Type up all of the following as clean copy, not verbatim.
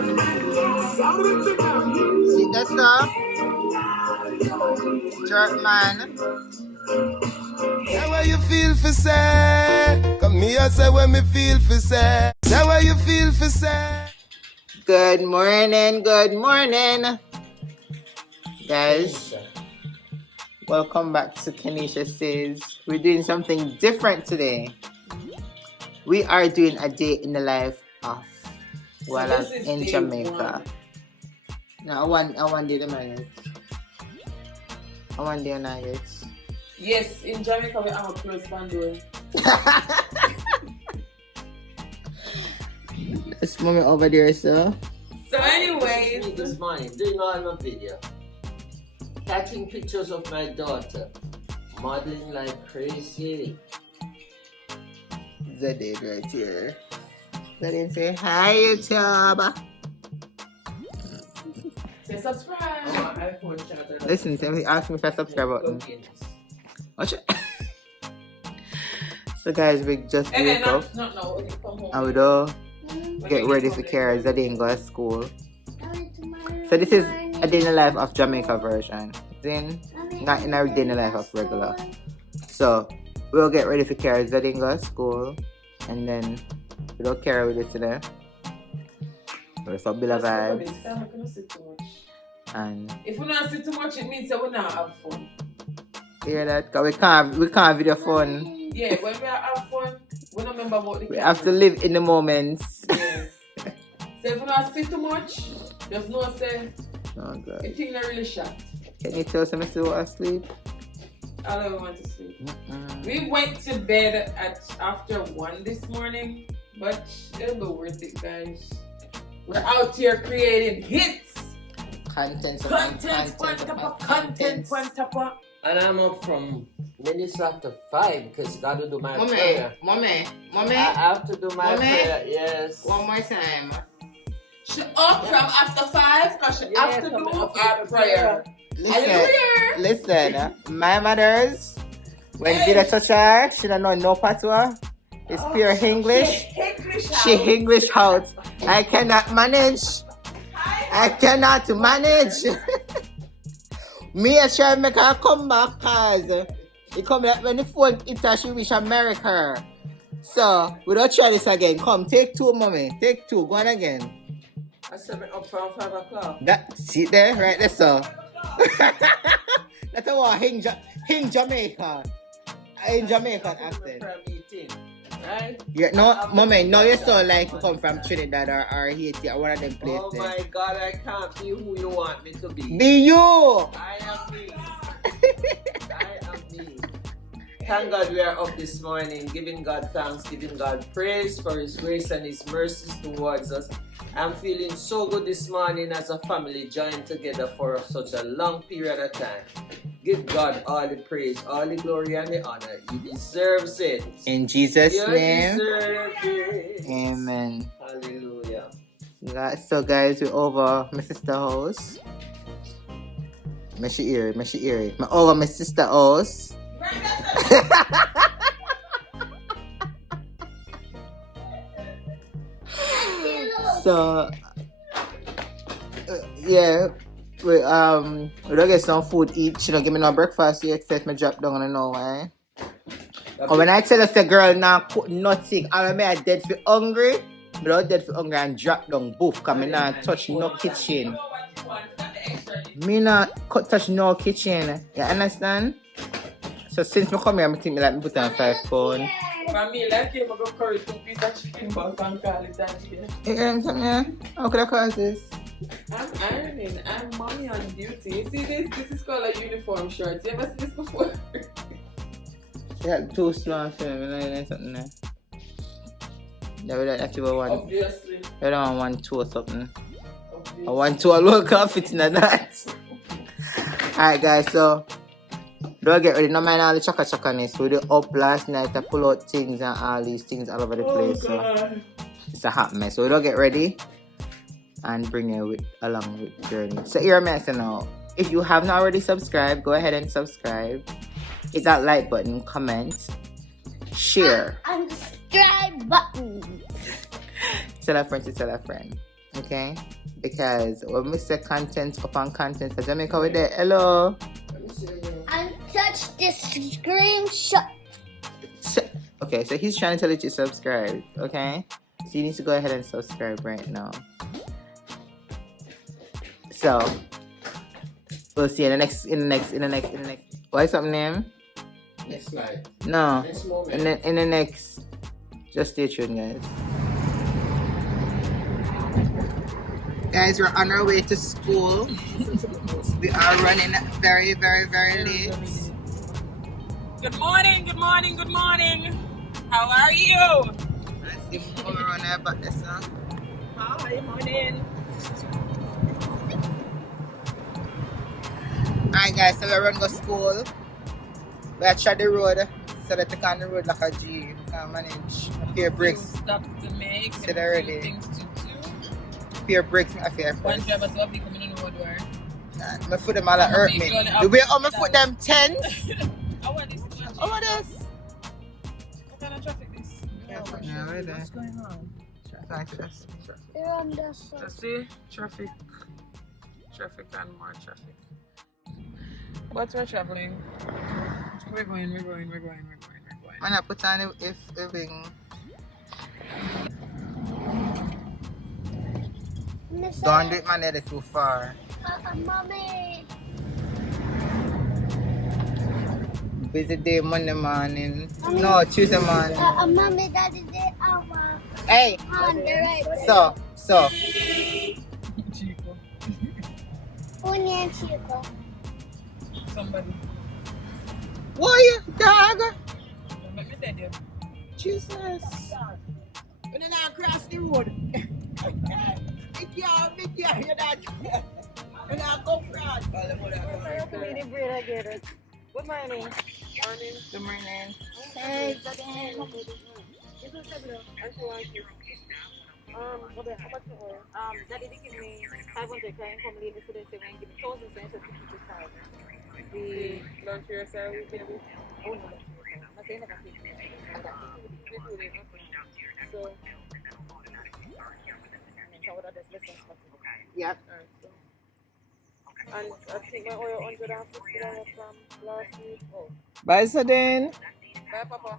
See that stuff? Jerk man. Say what you feel for say. Come here, say what me feel for say. Say what you feel for say. Good morning, guys. Welcome back to Kenisha Says. We're doing something different today. We are doing a day in the life of while I'm in Jamaica. No, I want day the marriage. I want day nuggets. Yes, in Jamaica we have a close bundle. Let's move it over there, so. So anyways, this morning, doing all my video, taking pictures of my daughter, modeling like crazy. Zadid right here. Zadid say hi YouTube. say subscribe. Listen, somebody asked me if I subscribe button. Watch it. So guys, we just woke up and we don't get ready for care. Zadid ain't go to school. So this is a day in the life of Jamaica version. Then not in our day in the life of regular. So we'll get ready for care. Zadid ain't go to school. And then we don't care with it today. We're for Bill of vibes. And if we don't see too much, it means that we not have fun. Hear that? Cause we can't have video fun. Yeah, when we have fun, we don't remember what the We have to live in the moments. Yeah. So if we don't see too much, there's no say. Oh God. The thing not really shot. Can you tell us if I still want to sleep? I don't want to sleep. We went to bed at after 1 this morning, but it'll be worth it, guys. We're out here creating hits. Content on top of. And I'm up from minutes after 5 because I gotta do my prayer. Mommy. I have to do my prayer, yes. One more time. She up from after 5 because she have to do our prayer. Listen, my mothers, when Vida touch her, she don't know no patois. It's pure English. She English out. I cannot manage. Me and she make her come back cause it come like when the phone hit her, she wish America. So we don't try this again. Come, take 2, mommy. Take 2. Go on again. I said me up from 5 o'clock. That sit there, right there, so. That's what in Jamaica. In Jamaican accent. Right? Yeah, no, mommy, no, you sound like you come from Trinidad or Haiti or one of them places. Oh my God, I can't be who you want me to be. Be you! I am me. I am me. Thank God we are up this morning, giving God thanks, giving God praise for His grace and His mercies towards us. I'm feeling so good this morning as a family joined together for such a long period of time. Give God all the praise, all the glory and the honor. He deserves it. In Jesus' name. Deserve it. Amen. Hallelujah. So guys, we're over my sister's house. Me hear it. I'm over my sister's house. So yeah, we don't get some food eat. She don't give me no breakfast yet. Except me drop down and I know why. And when I tell us the girl now cook nothing, I mean I dead for hungry, but I dead for hungry and drop down boof. Cause me not touch no kitchen. Me not touch no kitchen. You understand? So since me come here, I think me like me put on 5 pounds. For me, like you, I go curry 2 pieces of chicken back and call it that day. You hear me something, yeah? How could I cause this? I'm ironing. I'm mommy on duty. You see this? This is called a uniform shirt. You ever seen this before? Yeah, 2 strong film, you know, something there. Yeah, we don't actually want. Obviously. We don't want 2 or something. Obviously. I want 2 alone, can't fit in that. Alright, guys, so. Don't get ready, no mind all the chaka-ness. We did up last night to pull out things and all these things all over the place. So it's a hot mess. So we don't get ready and bring you along with the journey. So here I'm saying now, if you have not already subscribed, go ahead and subscribe. Hit that like button, comment, share. And subscribe button. Tell a friend to tell a friend. Okay? Because when we say content upon content for Jamaica, we're there. Hello. Untouch this screenshot. Okay, so he's trying to tell you to subscribe. Okay? So you need to go ahead and subscribe right now. So we'll see in the next. What's up, name? Next slide. No. Next moment. In the next. Just stay tuned, guys. Guys, we're on our way to school. We are running very, very, very late. Good morning, good morning, good morning. How are you? Let's see how we run about this, huh? Hi, morning. Alright, guys, so we're running to school. We are trying the road so that we can on the road like a G. We can manage a few breaks. Stops to make. Sit already. Things to do. Few breaks, I feel. One driver to be coming on the road where. My foot them all hurt me. The way how my foot them tense. How are this? How are this? What kind of traffic this? Yeah, right there. What's going on? They're on the side. Let's see. Traffic and more traffic. But we're traveling. We're going. When I put on if ring. Don't do it man head too far. Mommy. Busy day Monday morning. No, Tuesday morning. Mommy, that is it. Hey. On the right. So. Chico. Onion Chico. Somebody. Why you dog? Don't make me dead you. Jesus. When I cross the road. Make you, you're not. When I go cross. Good morning. Good morning. Hey, Daddy did give me 500 can come late yesterday, so when give me 1,000 cents to 55. The lunch yourself, baby. Oh no, I say never take me. So, I would have just listened to Yep. and I think my oil $150 from last week. Oh, Bye, Sadin. Bye, Papa.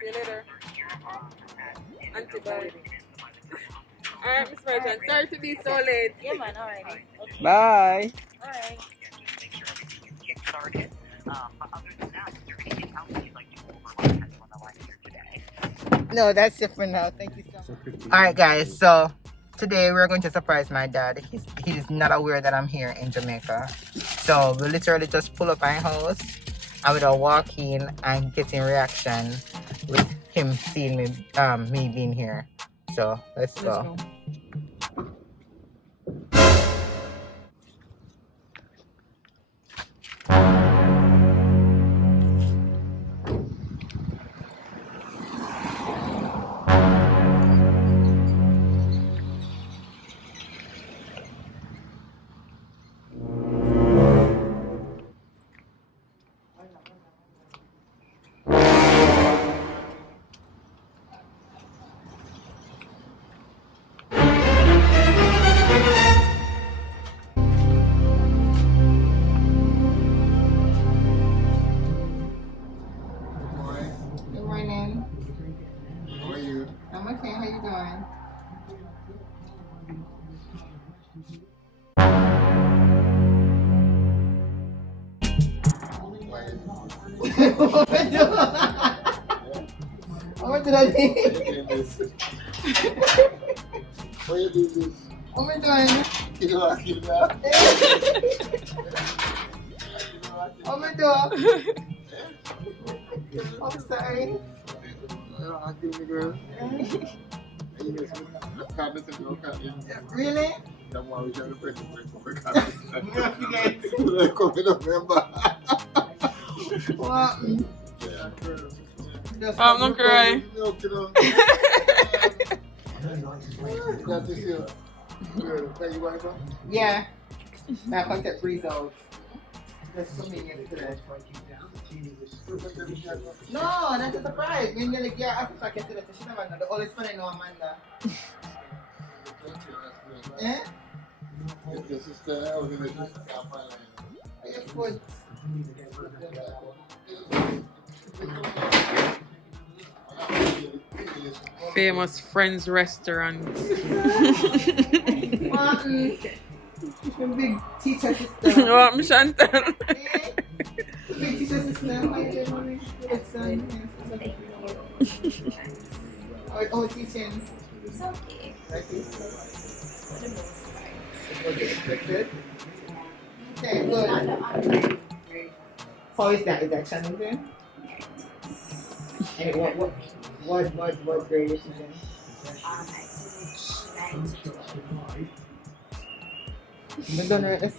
See you later. Auntie, bye. Alright, Miss Merchant. Sorry to be so late. yeah, man, alright. Okay. Bye. Alright. No, that's it for now. Thank you so much. Alright, guys. So today we're going to surprise my dad. He is not aware that I'm here in Jamaica. So we literally just pull up my house and we'll walk in and getting reaction with him seeing me being here. So let's go. Good morning. How are you? I'm okay. How you doing? What did I do? Why you do this? What am I doing? Kill What am I doing? I'm sorry. Really? What? I'm not crying. Yeah. My contact results. That's something yesterday. No, that's a surprise. When you're like, yeah, I can say that she's never know. The oldest one I know, Amanda. Eh? Your sister, I was in the Your foot. Famous Friends restaurant. Martin. Your big teacher sister. What, I'm Chantal? Eh? Big teacher sister. How you doing, mommy? Good son. Oh, teaching. It's okay. Okay. For the most part. Okay, good. Okay, Not good. the online grade. How is that? Is that channel there? And what grade is she in? I teach 9 to 12. I don't know if it's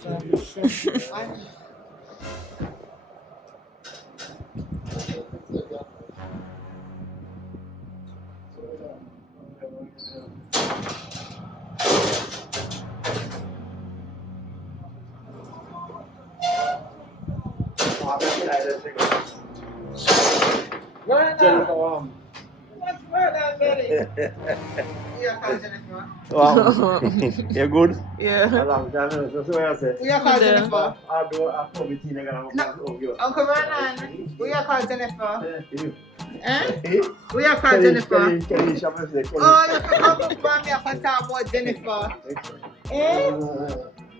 What's further, Billy? We are called Jennifer. Wow. You're good? Yeah. A long time. That's what I said. We are called Yeah. Jennifer. I'll do a committee. Uncle Vernon, we are called Jennifer. Eh? Eh? We are called Jennifer. Kelly, Shabbat, say, Oh, you can come from me and talk about Jennifer. Eh?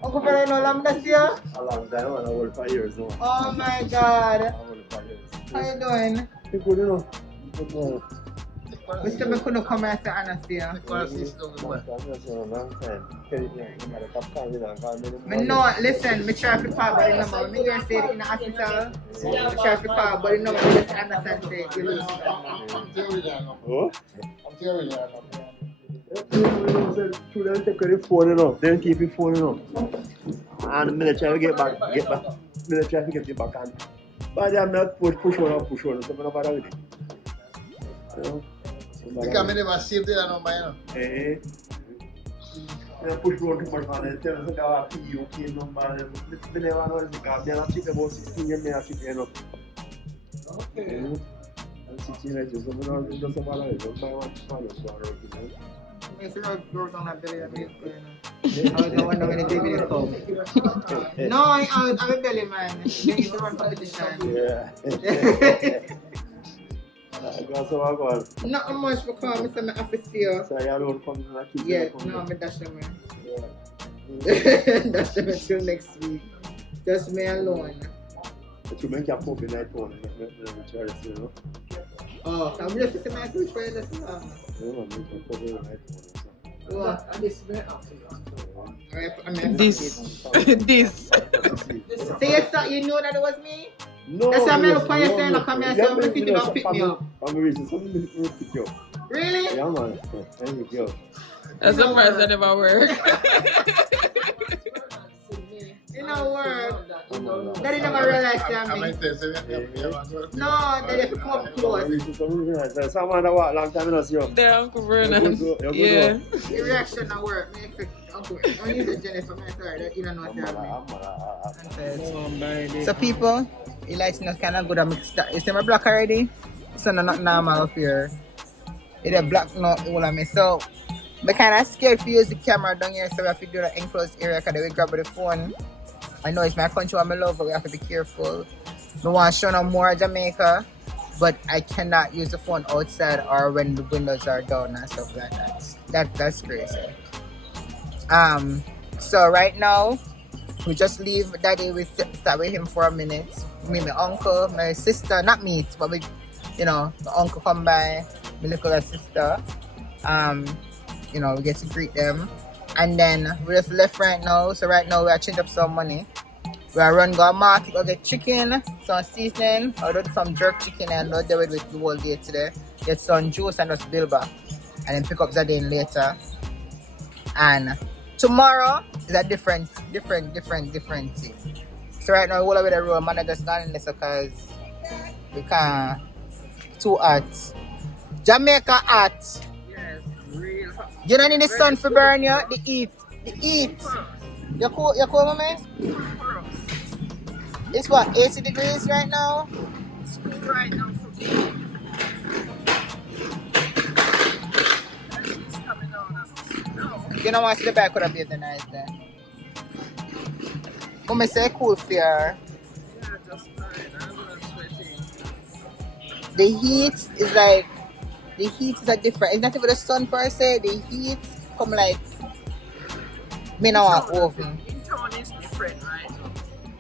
Uncle Vernon, no lambda here? A long time. I work for years now. Oh my God. I work for years. How you doing? You good, you know? Good morning. Mr. McCullough come here to Anastasia. Long time. Kelly, you got a cup of coffee. Me know, listen, me try to call, but you know, me hear say it in the hospital. Me try to call, but you know, me just understand say it. You know. I'm tearing down. Oh? I'm tearing down. Children take the phone, you know. Then keep your phone, you know. And me try to get back. Me try to get it back. But I'm not push on. So I'm not bother with it. You know? Because I never saved the number, you know. Eh? I push on too much, man. Tell us about PUK number. I never know this because I keep about 16 years, I keep you know. Okay. I'm 16 years, so I don't just about it. Don't buy one to you know. It's wrote on that belly. I was the one that when the baby they come. No, I'm a belly man. They used to run competition. Yeah. Go on. Not much because I'm a officer. So you don't come to the Yeah, no, I'm a dash them. Yeah. Dash them until next week. Just me alone. But you make your pop in that one, you know. Oh, I'm just to my switch for this. You know, make your pop in that one. What? This way after. This. This. So you thought you knew that it was me? No. That's why I'm looking for you saying, look, come here, so I'm thinking about pick me up. I'm reason something to pick you up. Really? Yeah, man. Thank you. That's the first that ever work. You know work. That you never realized that I me. might tell you. No, they have to come up close. Someone that walk long time in us, yo. The Uncle Vernon. You're good, Yeah. The reaction at work. Me expect Uncle. I need to Jennifer. I'm sorry that you don't know what I'm So people, you like not kind of good at mixed. You see my black already? It's not normal up here. It's a black not all of me. So I'm kind of scared to use the camera down here, so we have to do the enclosed area because we grab the phone. I know it's my country and I love, but we have to be careful. I want to show no more Jamaica, but I cannot use the phone outside or when the windows are down and stuff like that. That's crazy. So right now, we just leave Daddy. We start with him for a minute. Me, my uncle, my sister, not me, but we, you know, my uncle come by, my little sister. You know, we get to greet them. And then we just left right now. So right now we are changing up some money. We are run go market, go get chicken, some seasoning, or do some jerk chicken and not do it with the whole day today. Get some juice and just build back. And then pick up that day later. And tomorrow is a different thing. So right now we all over the road, man, I just gone in this because we can't too hot. Jamaica hot. Yes, real hot. You don't need the sun for burn you, the heat. You cool, mommy? It's what, 80 degrees right now? It's cool right now for me. And she's coming on. No. You know what? See the back could have been the nice there. But me say cool fear. Yeah, just fine. I'm not sweating. The heat is like the heat is a different. It's not even the sun per se. The heat come like me now want oven. In town is different right now.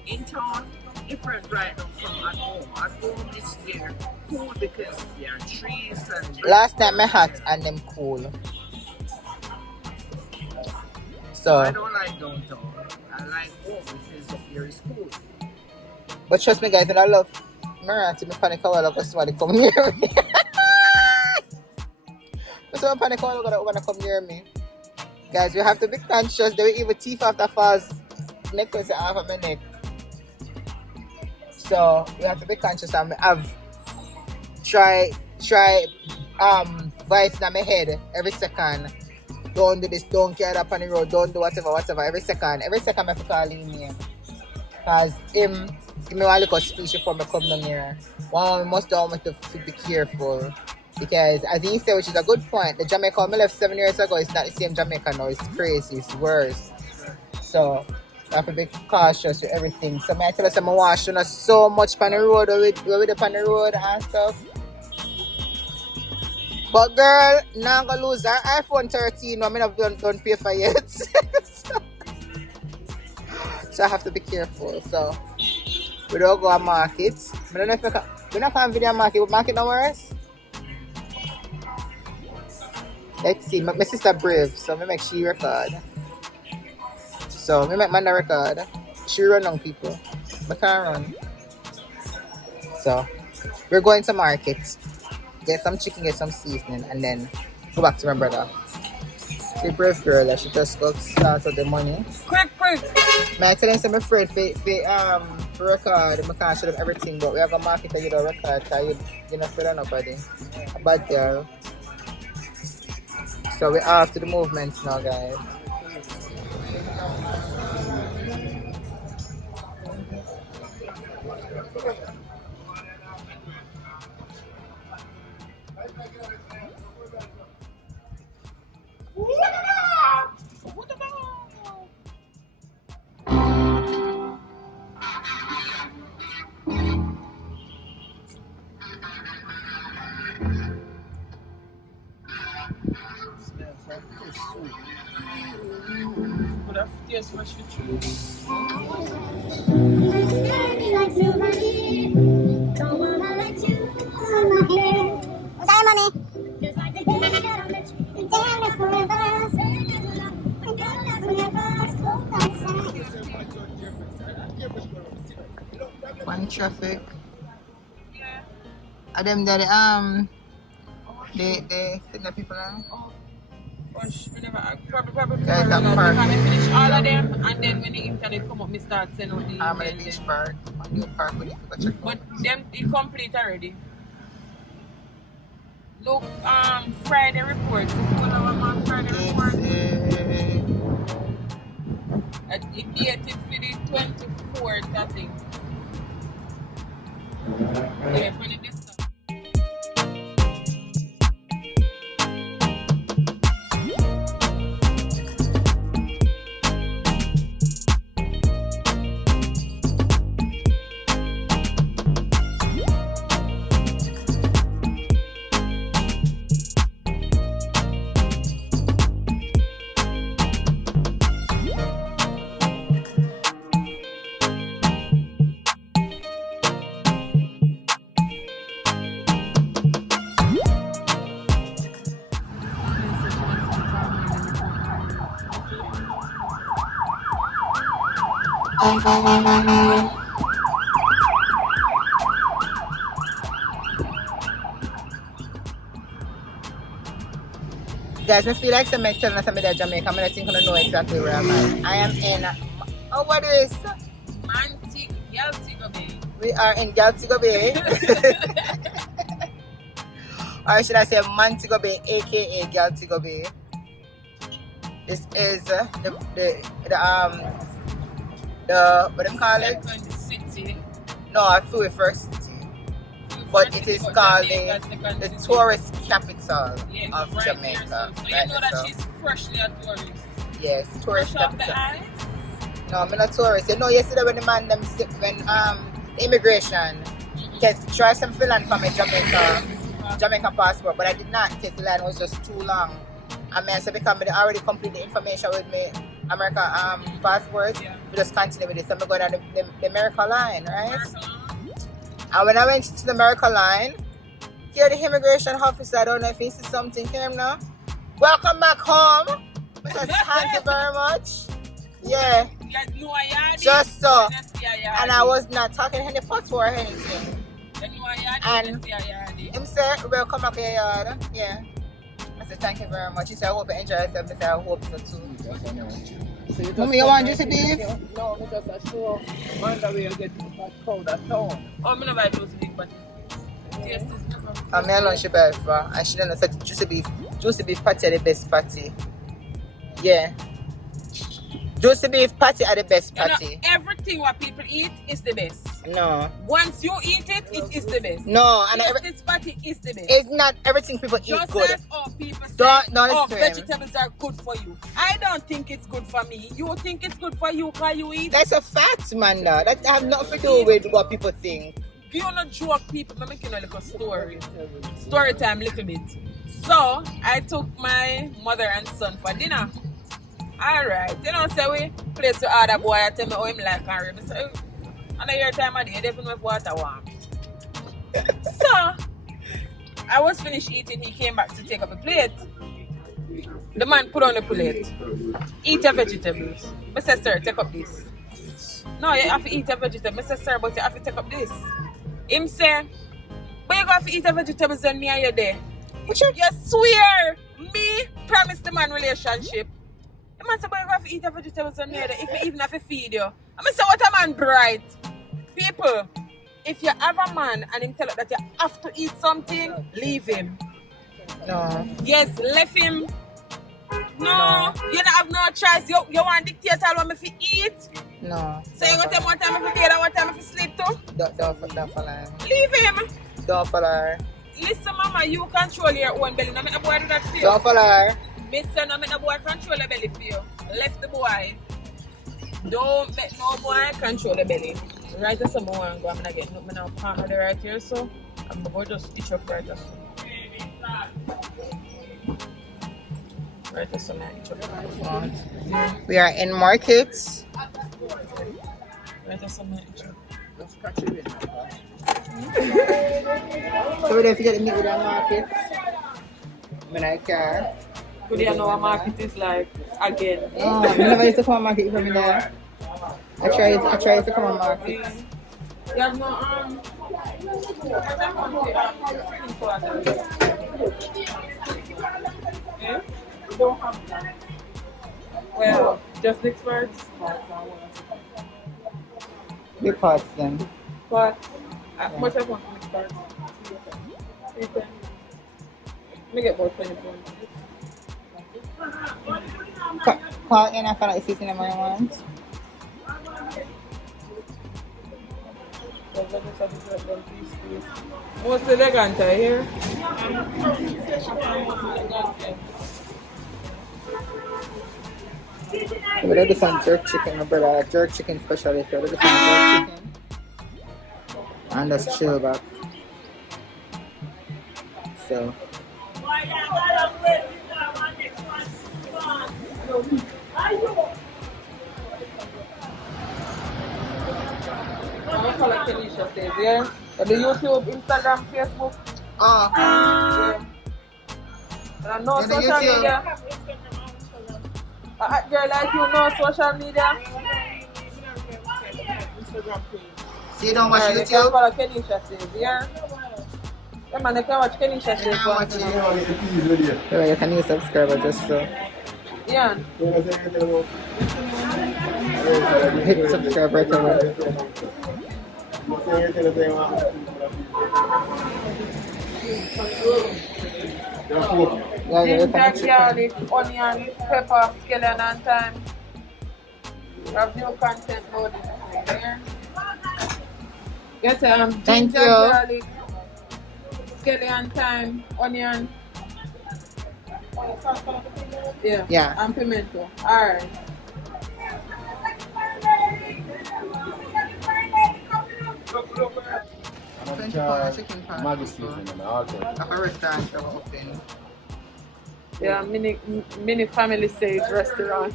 In town, different right now from at home. At home it's there cool because there are trees and Last night me hot and them cool. So I don't like downtown. I like home because up here is cool. but trust me guys, when I love mirror to me panic hour like somebody come near me. So when panic hour gonna come near me. Guys, we have to be conscious. There will even teeth after falls necklace off of my neck. So we have to be conscious and have try vibes in my head every second. Don't do this, don't carry up on the road, don't do whatever. Every second I have to call him name. Cause him give me one little speech before I come down here. One must do to be careful. Because as he said, which is a good point, the Jamaica I left 7 years ago is not the same Jamaica now. It's crazy, it's worse. So you have to be cautious with everything. So I tell us I'm washing us so much on the road with on the road and stuff. But girl, now I'm gonna lose our iPhone 13 I'm not don't pay for yet. So I have to be careful. So we don't go to market. I don't know if we're not on video market, but market no worse. Let's see, my sister brave, so I make she record. So I make Manda record. She run on people. I can't run. So we're going to market. Get some chicken, get some seasoning, and then go back to my brother. See brave girl, she just got start out the money. Quick. I tell them I'm afraid for record, I can't show them everything, but we have a market that you don't record because you don't feel nobody. A bad girl. So we're off to the movements now, guys. But I taste fresh for true. Sorry, mommy. One traffic. Are them there they signal people now? Gosh, we never probably Guys, never that realize park. because I finish all of them and then when the internet come up, me start sending out the email. I'm at the beach park. On the park, we need to go check But out. them it complete already. Look, Friday reports. If you want to Friday report, it dated for the 24th, I think. Yeah, for the distance. Guys, I feel like somebody telling us I'm in Jamaica. I'm not think I know exactly where I'm at. I am in what is Galtigo Bay. we are in Galtigo Bay. Or should I say Montego Bay, aka Galtigo Bay. This is the what do you call it? City. No, Fui First City. But it is called the tourist capital of right Jamaica. There, so you right know there, that so. she's freshly a tourist. Yes, tourist Brush off the capital. eyes. No, I'm not tourist. You know, yesterday when the man them when the immigration try some fill in for me Jamaica passport, but I did not because the line was just too long. I mean, so because I already complete the information with me America passport, we just continue with it. So I'm going down the America line, right? And when I went to the America line, here the immigration officer, I don't know if he sees something here now. Welcome back home. Because thank you very much. Yeah. Just so. And I was not talking any patois or anything. And him said, welcome back to your yard. Yeah. I said, thank you very much. He said, I hope you enjoy yourself. I said, I hope so too. Mommy, you want juicy beef? No, I'm just a show. On the way you get to that crowd at town. Oh, I'm not juicy beef, but yes, I'm here lunch for and she done said juicy beef patty are the best patty. Yeah. Juicy beef patty are the best patty. You know, everything what people eat is the best. No. Once you eat it, it is the best. No, and this patty is the best. It's not everything people eat just good. Like, oh, people say, Don't vegetables are good for you. I don't think it's good for me. You think it's good for you because you eat. That's a fact, man. That have nothing to do with what people think. You not joke people, I'm making a little story time little bit. So I took my mother and son for dinner. Alright, you know, so we place to other boy, I tell me how him like and rib. So and a year time of day, definitely with water warm. So I was finished eating, he came back to take up a plate. The man put on the plate. Eat your vegetables. I said, sir, take up this. No, you have to eat your vegetables. I said, sir, but you have to take up this. Him say, but you have to eat the vegetables and me and you there. You swear me promise the man relationship. The man say, but you have to eat the vegetables and me there if me even have to feed you. I mean, say what a man bright. People, if you have a man and him tell you that you have to eat something, leave him. No. Yes, left him. No, you don't have no choice. You want to dictate all what me fi eat? No. So you got to one time if you and one time if you sleep too? Don't follow. Leave him. Don't follow. Listen, mama, you control your own belly. No, make the boy do that for you. Don't follow. Mister, no, make the boy control the belly for you. Left the boy. Don't make no boy control the belly. Right, that's some more. I'm going to get no partner there right here, so I'm going to just stitch up right there. Right, that's some stitch up right. We are in markets. Right, that's some stitch up. So we don't forget to meet with our markets. When I care. Could you know what market is like again? Oh, I never used to come on market from there. I try to come on market. You have no yeah? You don't have that. Well, just the experts. The parts then. But much I want from experts. Let me get more 20 points. Call in and find out if it's in the money ones. What's the elegante here? So we do some jerk chicken, my brother. Jerk chicken specialist. So we do some jerk chicken. And that's chill back. So. I'm call it Kenisha says, yeah? The YouTube, Instagram, Facebook. Oh. Yeah. And I know social media. Girl like you know social media. Instagram page. So you don't watch You can YouTube? follow Kenisha says, yeah? Yeah, man, you can watch Kenisha says. Yeah, you can use subscriber just so. Yeah. Hit subscribe right away. Yeah, Ginger, garlic, onion, pepper, scallion and thyme. Have new content loaded here. Yes, Thank ginger, you. garlic, scallion, thyme, onion. Yeah. Yeah. And pimento. Alright. £20 chicken pot. Like a restaurant that open. Yeah, mini family safe restaurant.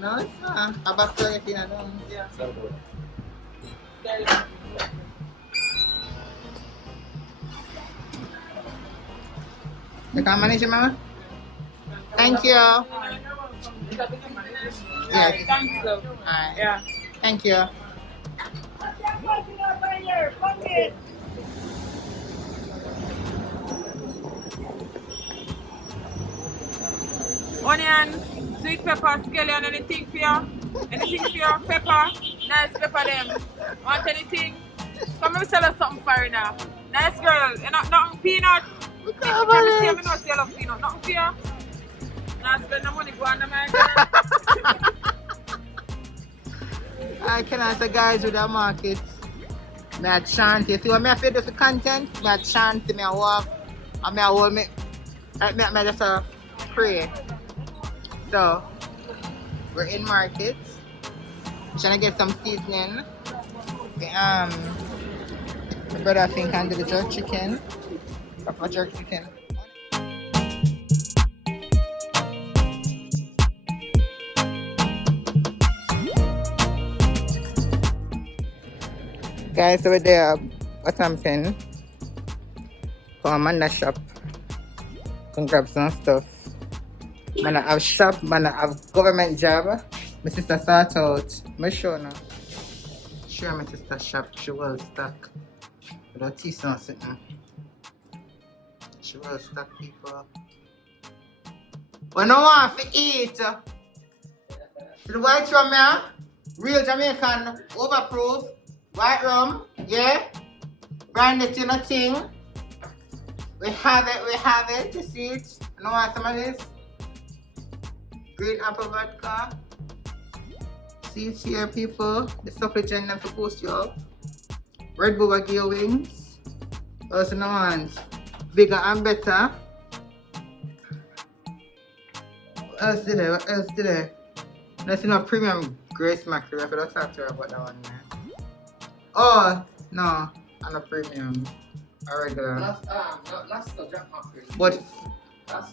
No, it's not. About to get in and down. Yeah. You can manage it, mama? Thank you. Yes. Thanks, love. Alright. Yeah. Thank you. Onion, sweet pepper, scallion, anything for you? Anything for you? Pepper? Nice pepper them. Want anything? Come and sell us something for you now. Nice girl. You know, nothing peanut. Let me see, I know you love peanut. Nothing for you? Now spend the money go on the market. I can answer guys with the market. Me a chant. You see what me a do for content? Me a chant, me a walk, and me a hold me. Me just pray. So we're in market. Trying to get some seasoning. My brother I think can do the jerk chicken. Proper jerk chicken. Guys, over there at something. Come on the shop. Come grab some stuff. Man, I have shop, man, I have government job. My sister sort out. I'm sure now. Sure, my sister shop, she will stock. Without tea or something. She will stock people. But no one to eat. The white rum here, real Jamaican, overproof. White rum, yeah. Brand it in a thing. We have it. You see it? You know what some of this? Green apple vodka. See it here, people. The supplement them to post you up. Red Bull Wagyu wings. Also no ones. Bigger and better. What else did I? That's no premium Grace mackerel. I forgot to talk to her about that one, man. Oh, no. I'm a premium. A regular. Alaska Jack mackerel. But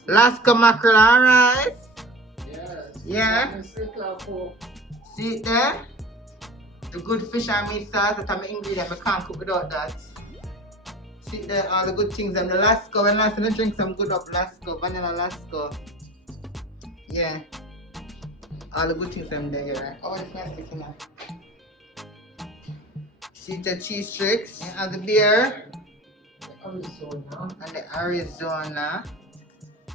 Alaska mackerel, alright. Yes. Yeah. See it there? The good fish and meat sauce that I'm ingredient. I can't cook without that. See it there? All the good things. And the Alaska, when I drink some good up Alaska, vanilla Alaska. Yeah. All the good things I'm there, yeah. Oh, it's nice sticking out. See the cheese tricks and the beer. Arizona. And the Arizona.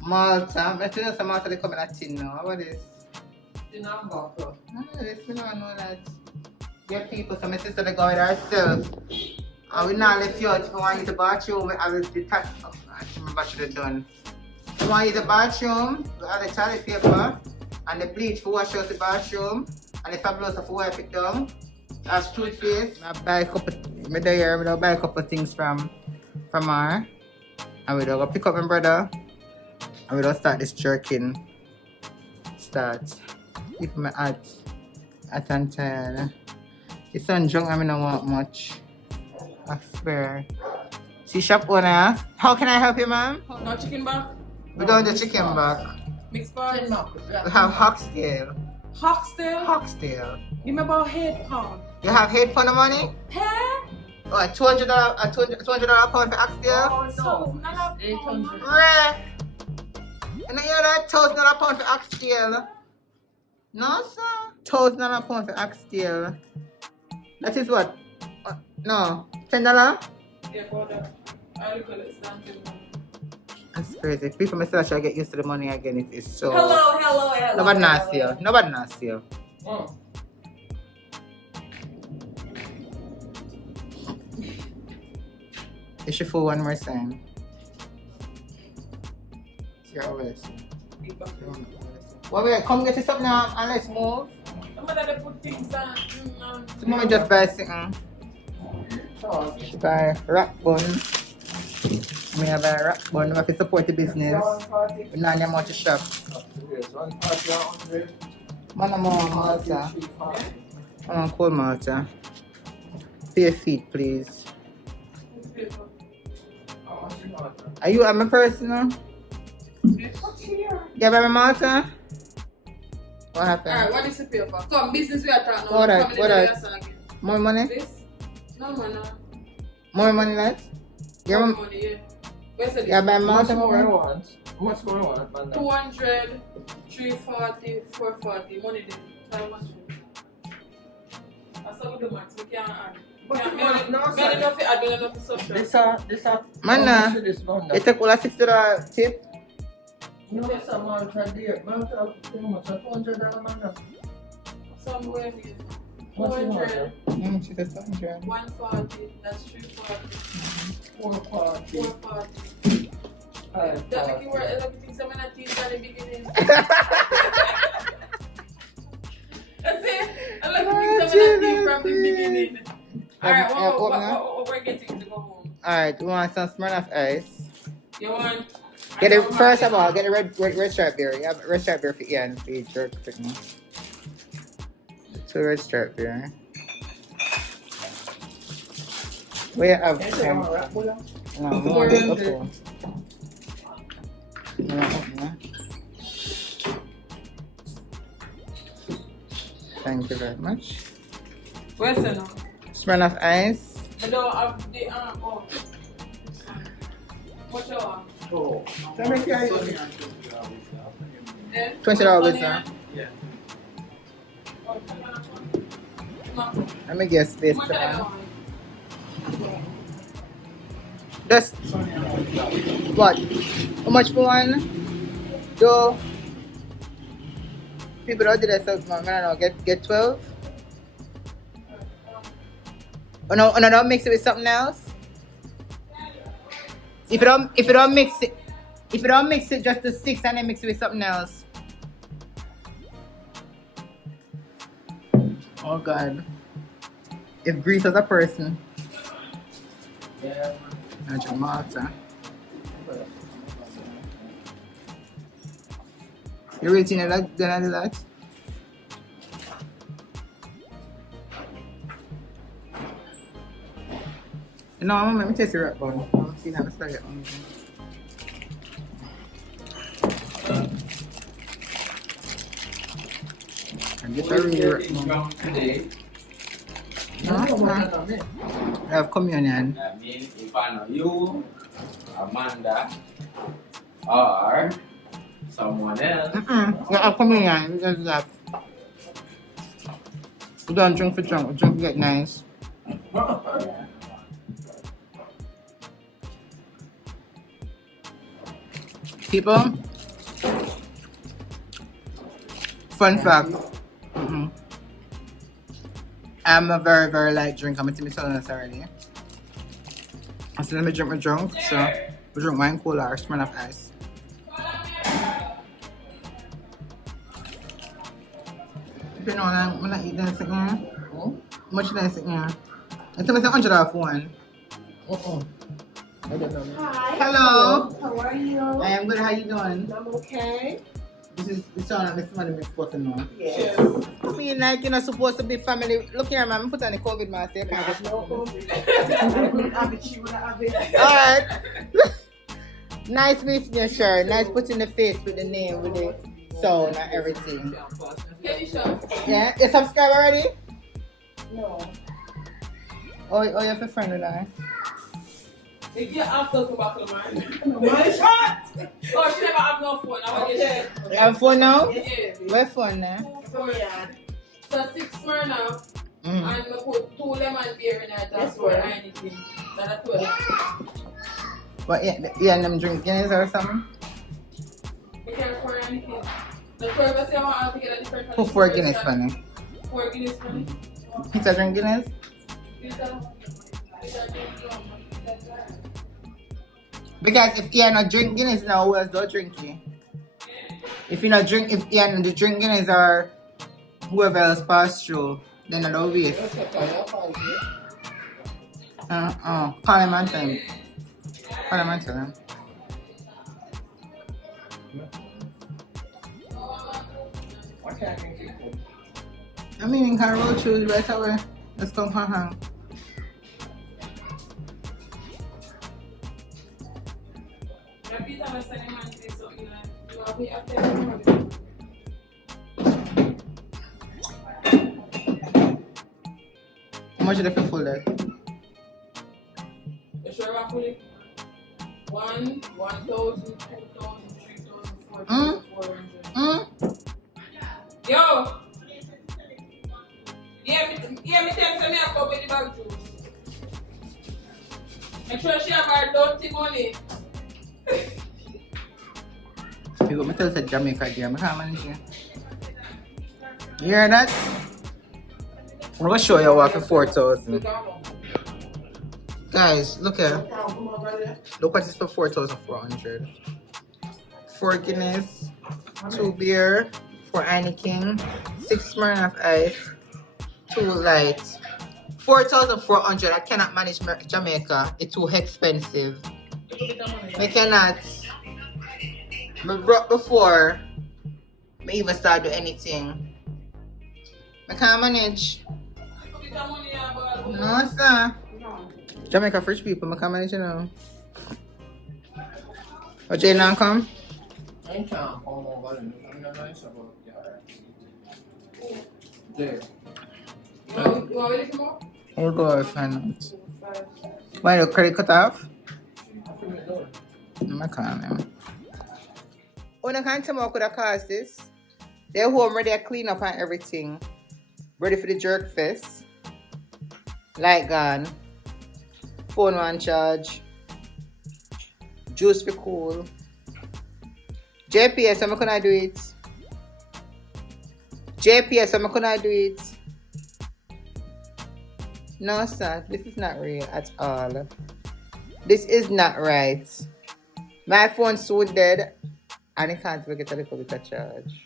Malta. I think some Malta they come in a tin now. What is this? In America. This we don't know that. Get people, so my sister they go with herself. And we not left you out. If you want to use the bathroom, I will detach. Oh, I remember I should have done. If you want to use the bathroom, we have the toilet paper and the bleach for wash out the bathroom. And the fabuloso for wipe it down. That's toothpaste. I buy a couple things from her. And we go pick up my brother. And we don't start this jerking. Keep my at and tired. The sun drunk and I don't want much. I swear. See shop owner. How can I help you, ma'am? No chicken back? We don't do chicken back. Mixed parts? We have hoxtail. Hoxtail? Hoxtail. Give me about head pound. You have head pound of money? Hair? Oh, a $200 pound for oxtail? Oh, no. Not 800. Rare. And you hear that? $1,000 pound for oxtail. No, sir. $1,000 pound for oxtail. That is what? No. $10? Yeah, for that. I look at it, something. That's crazy. People may start to get used to the money again. It is so. Hello. Nobody knows you. Nobody knows you. Oh. You should fool one more time. See how it is. Well, wait, come get you something now and let's move. I'm gonna put things on. So, mama just buy something. She buy wrap bun. We have a rock, but we have to support the business. We don't have much to shop. Man, I'm on Malta. I'm on cold Malta. Pay your feet, please. Are you at my personal? Yeah, by my Malta? What happened? Alright, what is the paper? Come, business we are talking What now. that? What that? More money? This? No, man. More money, that? Yeah, More money, yeah. Where's the yeah, by Malta, How more. much going on? 200, 340, 440. Money there. How much? That's how we do maths. We can't add. But Yeah, you me want- no, only sir. know if you add, me only know if you subtract. This Man, how much is this one? you take all a $60 tip? No, it's a man try there. Man, how much? $200 man. Somewhere here. What's the 200, one? She said 100. 140, that's 340, 440. 440. That make you work everything some of the things at the beginning. That's it. I like to think some of the things from the beginning. Alright, what we're getting to go home? Alright, you want some Smirnoff Ice? You want? Get it, first of all, get a red stripe beer. Yeah, red stripe beer for Ian, for jerk. 2 red stripe beer. We have no more. Okay. Thank you very much. Where's the now? Smirnoff Ice. I don't have the oh. What you want? $20 with her. Yeah. Let me guess this. Just what? How much for one? Do people don't do that stuff, man. I don't know. Get 12. Oh no, don't mix it with something else. If you don't mix it, just the 6 and then mix it with something else. Oh God. If Greece was a person. Yeah. And Jamaica. You really think that gonna do that? No, let me taste the red bone. I'll see how to start it on. And get a really red bone. No, I have communion. I mean, if I know you, Amanda, or someone else. I have communion. Just that. We don't drink for drunk. We drink to get nice. People, fun fact. I'm a very, very light drinker. I'm going to telling us already. So let me drink my drunk. So we drink wine, cola, or Smirnoff Ice. You know, I'm not eating this again. Much nice again. I tell me $100 for one. I don't know. Hi. Hello. How are you? I am good. How you doing? I'm okay. This is the sound that Miss Money is supposed to know. Yes. I mean, like, you're not supposed to be family. Look here, man. Put on the COVID mask. You can't get No COVID. She would have it. Alright. Nice meeting you, sure. Nice putting the face with the name, with the sound and everything. Yeah? You subscribe already? No. Oh, you have a friend with her? If you have to go back to the man. One shot. Oh, she never have no phone. I want to get You have phone now? Yeah. Where phone now? So 6 Smirnoff and I put 2 lemon beer in it. That's for anything. That's 12. But yeah, and them drink Guinness or something? You can't pour anything. The 12 I say I want to get a different. Who 4 Guinness money? 4 Guinness money. Peter drink Guinness? Because if you not drink Guinness now, who else don't drink it? If you not drink, if you not drink Guinness or whoever else pass through, then I don't wait. Call him on time. What am I telling? Why can't I keep it? I mean, you can roll through right away. Let's come for hang. How much is it for full there? You sure about fully? 1,000, 2,000, 3,000, 4,400. Yo! Yeah, me tell me I come with the bag juice. Make sure she have her dirty money. You got me tell us Jamaica here. I can't manage it. You hear that? I'm gonna show you what for 4,000. Guys, look here. Look what is for 4,400. 4 Guinness, 2 beer, 4 Heineken, 6 Smirnoff Ice, 2 light. 4,400. I cannot manage Jamaica. It's too expensive. I cannot. I broke before I even start do anything. I can't manage. No, sir. Jamaica rich people, I can't manage you now. Oh, Jay now come? I ain't trying to come over and I'm not nice about Jay. You want to come up? We'll go and find out. Why the credit cut off? I can't, man. Oh, I can't tell me what could have caused this. They're home ready to clean up and everything. Ready for the Jerkfest. Light gone. Phone on charge. Juice for cool. JPS, I'm gonna do it. JPS, I'm gonna do it. No, sir, this is not real at all. This is not right. My phone's so dead and I can't even get a little bit of charge.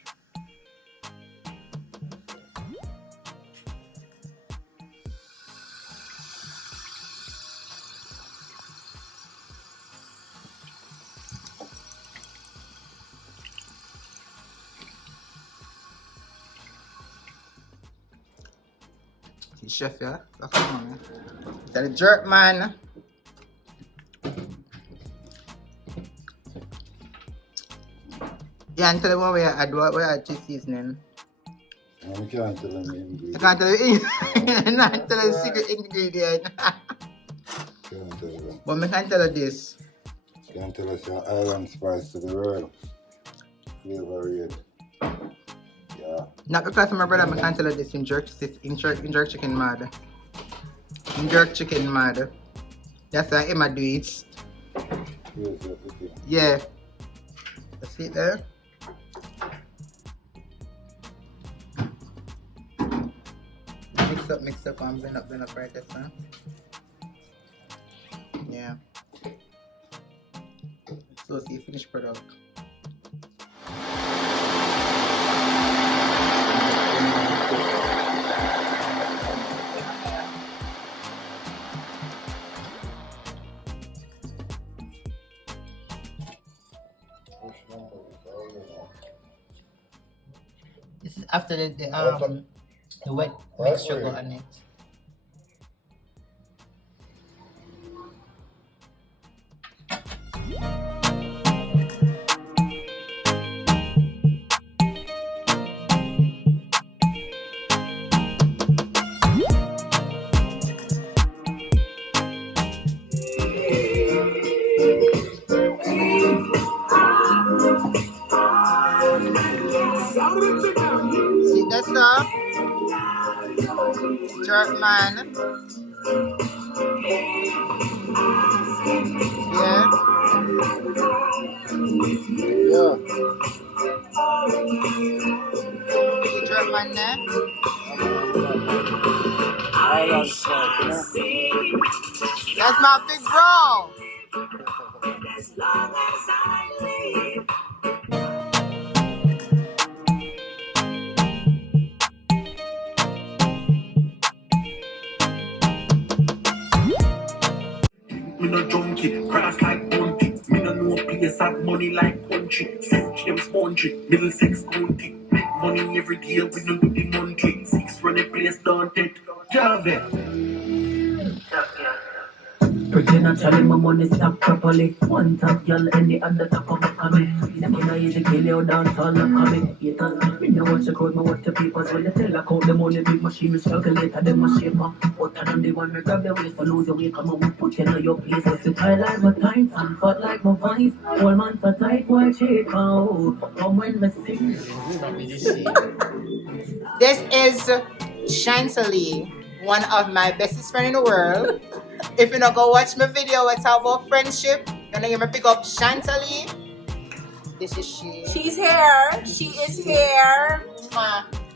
Chef, yeah? Come on, man. Got a jerk, man. Yeah, and tell them what we add, what we add to seasoning. I can't tell them the ingredient. I can't tell you. Not tell you the secret ingredient. Can't tell them. But I can tell you this. Can't tell us your island spice to the world. Flavor red. Yeah. Not because my brother, I can't tell you this in jerk chicken mad. In jerk chicken mad. That's why Emma do it. Yeah. See it there? Mix up, and blend up right there, son. Yeah. So see finished product. This is after the wet mixture go on it. See that stuff? Jerk man. Yeah. Yeah. See jerk man there? Island spice, you know? That's my big bro. Me no junkie, crash like money like country. Search them spongy. Middlesex County. Make money every day. We don't do the monthly. 6 run a place daunted. Jave. Pretty naturally, my money stack properly. One top girl and the other top of my me. Them inna easy kill you dance all the coming. Haters, me know watch the crowd, me watch the papers. When they tell a count the money, big machine, me calculator, them a shaper. But I don't the one me grab the waist, for lose your weight, come on, put you in your place. But you tie like my tights and fat like my vines. All man so tight, boy, shake out. Come when me sing. This is Chantilly, one of my bestest friends in the world. If you not go watch my video, it's about friendship. You're gonna pick up Chantilly. This is she. She's here. She is here.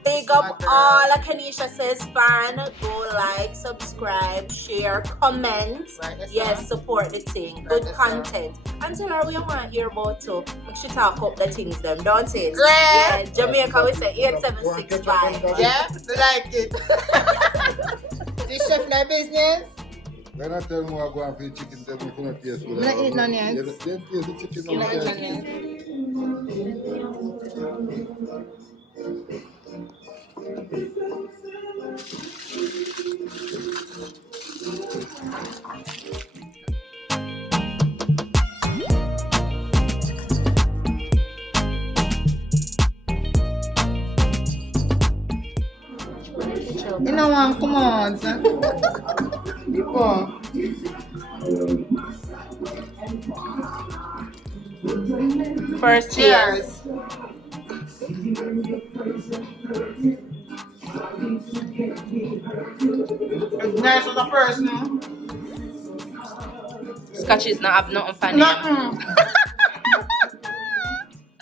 Big up all of Kanisha Says fan. Go like, subscribe, share, comment. Yes, support the thing. Good content. And tell her we want to hear about too. Make sure talk up the things them, don't it? Great. Yeah, Jamaica we say 8765. Yeah, like it. This chef no business. When I tell me I'm going for the chicken, tell me if you don't taste good. I'm not eating onions. You don't taste the chicken. You don't eat onions. You know what? Come on. Before. First cheers. It's nice as a person. Scotch is not have nothing for name. Nothing.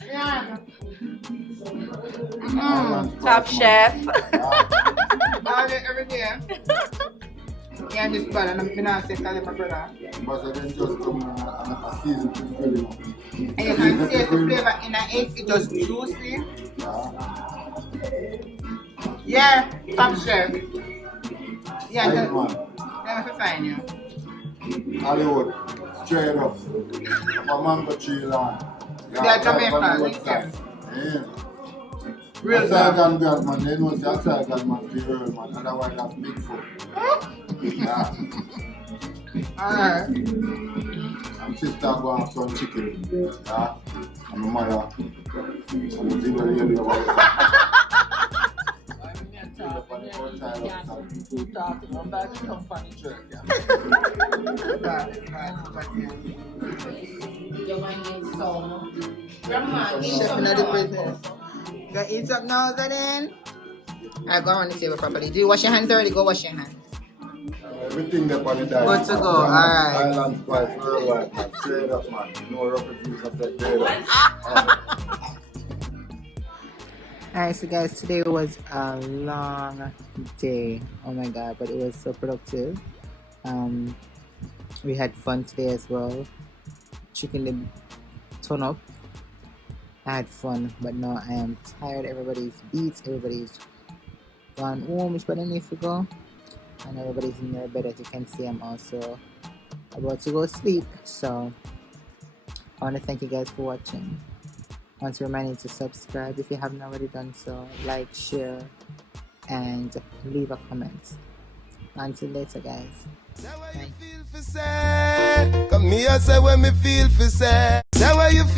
Yeah. Top chef. I do it every day. Yeah, I'm just bad and I'm not saying my brother. But I didn't just come and a season to grill it. And you can taste the flavor in the egg, it's just juicy. Yeah, top chef. Yeah, Right, man. let me find you. Hollywood, straight up. I'm a mango tree land. Yeah, Jamaica. Yeah. Real Saigon girl, man. They know say Saigon man be real, man. Otherwise that's big food. Yeah. Alright. And sister go have some chicken. Yeah. And my mother. And the people really over there. Chef in the business. Go eat up now, then. Alright, go around the table properly. Do you wash your hands already? Go wash your hands. Everything there on the diet. Good to go, alright. Island spice, worldwide, man. Straight up, man. No refugees up there, straight up. Alright, so guys, today was a long day. Oh my god, but it was so productive. We had fun today as well. Chicken did turn up. I had fun, but now I am tired. Everybody's beat, everybody's gone home, which better need to go. And everybody's in their bed. As you can see, I'm also about to go sleep. So I want to thank you guys for watching. I want to remind you to subscribe if you haven't already done so. Like, share, and leave a comment. Until later, guys. Bye. Come here, say when me feel for say. Say where you feel.